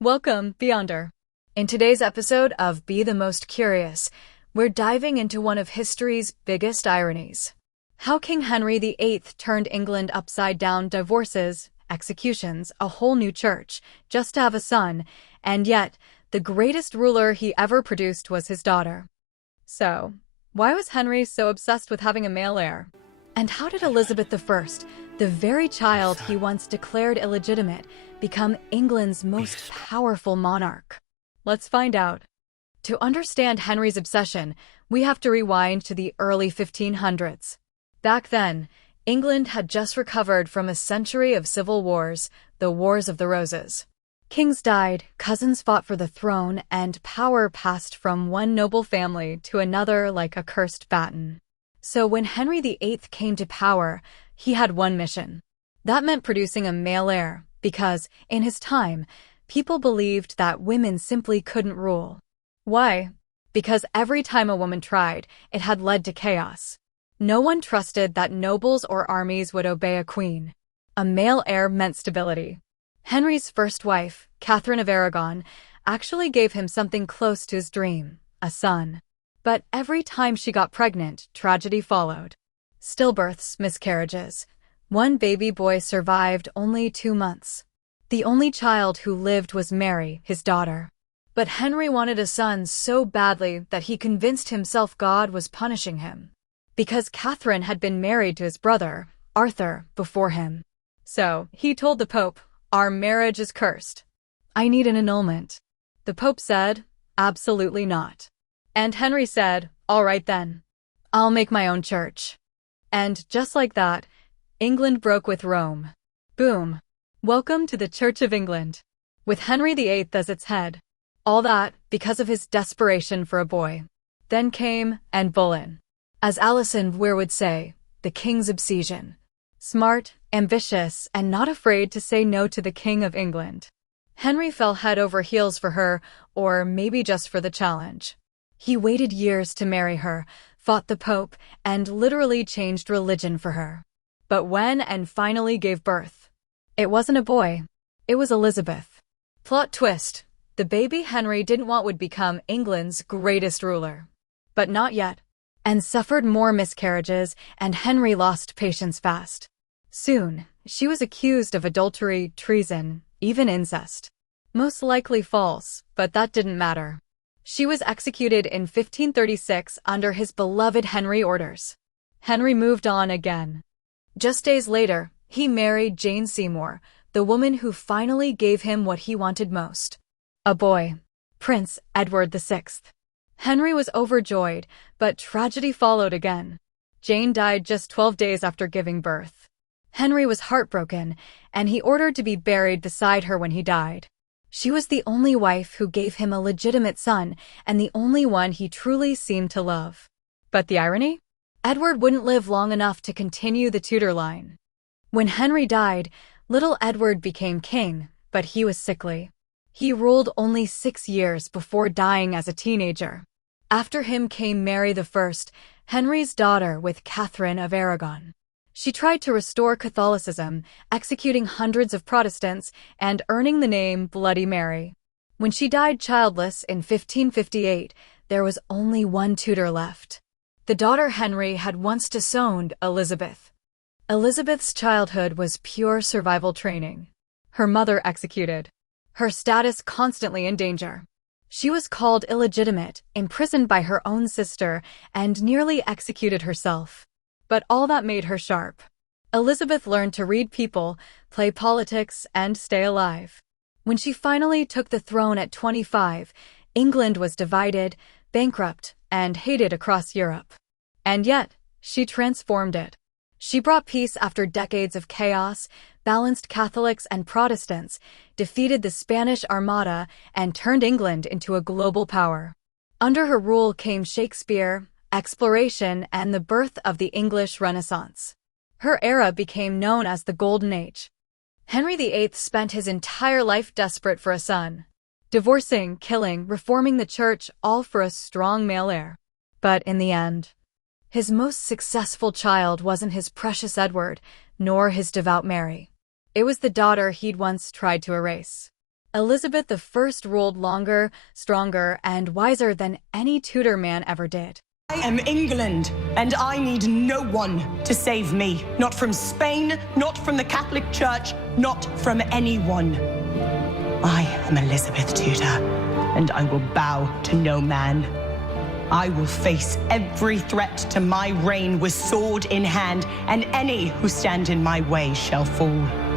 Welcome, Beyonder. In today's episode of Be the Most Curious, we're diving into one of history's biggest ironies. How King Henry VIII turned England upside down, divorces, executions, a whole new church, just to have a son, and yet, the greatest ruler he ever produced was his daughter. So, why was Henry so obsessed with having a male heir? And how did Elizabeth I, the very child he once declared illegitimate, become England's most powerful monarch? Let's find out. To understand Henry's obsession, we have to rewind to the early 1500s. Back then, England had just recovered from a century of civil wars, the Wars of the Roses. Kings died, cousins fought for the throne, and power passed from one noble family to another like a cursed baton. So when Henry VIII came to power, he had one mission. That meant producing a male heir, because, in his time, people believed that women simply couldn't rule. Why? Because every time a woman tried, it had led to chaos. No one trusted that nobles or armies would obey a queen. A male heir meant stability. Henry's first wife, Catherine of Aragon, actually gave him something close to his dream, a son. But every time she got pregnant, tragedy followed. Stillbirths, miscarriages. One baby boy survived only 2 months. The only child who lived was Mary, his daughter. But Henry wanted a son so badly that he convinced himself God was punishing him. Because Catherine had been married to his brother, Arthur, before him. So, he told the Pope, "Our marriage is cursed. I need an annulment." The Pope said, "Absolutely not." And Henry said, "All right then. I'll make my own church." And just like that, England broke with Rome. Boom. Welcome to the Church of England, with Henry VIII as its head. All that because of his desperation for a boy. Then came Anne Boleyn. As Alison Weir would say, the king's obsession. Smart, ambitious, and not afraid to say no to the King of England. Henry fell head over heels for her, or maybe just for the challenge. He waited years to marry her, fought the Pope, and literally changed religion for her. But when Anne finally gave birth, it wasn't a boy. It was Elizabeth. Plot twist. The baby Henry didn't want would become England's greatest ruler. But not yet. Anne suffered more miscarriages, and Henry lost patience fast. Soon, she was accused of adultery, treason, even incest. Most likely false, but that didn't matter. She was executed in 1536 under his beloved Henry orders. Henry moved on again. Just days later, he married Jane Seymour, the woman who finally gave him what he wanted most. A boy. Prince Edward VI. Henry was overjoyed, but tragedy followed again. Jane died just 12 days after giving birth. Henry was heartbroken, and he ordered to be buried beside her when he died. She was the only wife who gave him a legitimate son, and the only one he truly seemed to love. But the irony? Edward wouldn't live long enough to continue the Tudor line. When Henry died, little Edward became king, but he was sickly. He ruled only 6 years before dying as a teenager. After him came Mary I, Henry's daughter with Catherine of Aragon. She tried to restore Catholicism, executing hundreds of Protestants and earning the name Bloody Mary. When she died childless in 1558, there was only one Tudor left. The daughter Henry had once disowned Elizabeth. Elizabeth's childhood was pure survival training. Her mother executed. Her status constantly in danger. She was called illegitimate, imprisoned by her own sister, and nearly executed herself. But all that made her sharp. Elizabeth learned to read people, play politics, and stay alive. When she finally took the throne at 25, England was divided, bankrupt, and hated across Europe. And yet, she transformed it. She brought peace after decades of chaos, balanced Catholics and Protestants, defeated the Spanish Armada, and turned England into a global power. Under her rule came Shakespeare, exploration, and the birth of the English Renaissance. Her era became known as the Golden Age. Henry VIII spent his entire life desperate for a son. Divorcing, killing, reforming the church, all for a strong male heir. But in the end, his most successful child wasn't his precious Edward, nor his devout Mary. It was the daughter he'd once tried to erase. Elizabeth I ruled longer, stronger, and wiser than any Tudor man ever did. I am England, and I need no one to save me. Not from Spain, not from the Catholic Church, not from anyone. I am Elizabeth Tudor, and I will bow to no man. I will face every threat to my reign with sword in hand, and any who stand in my way shall fall.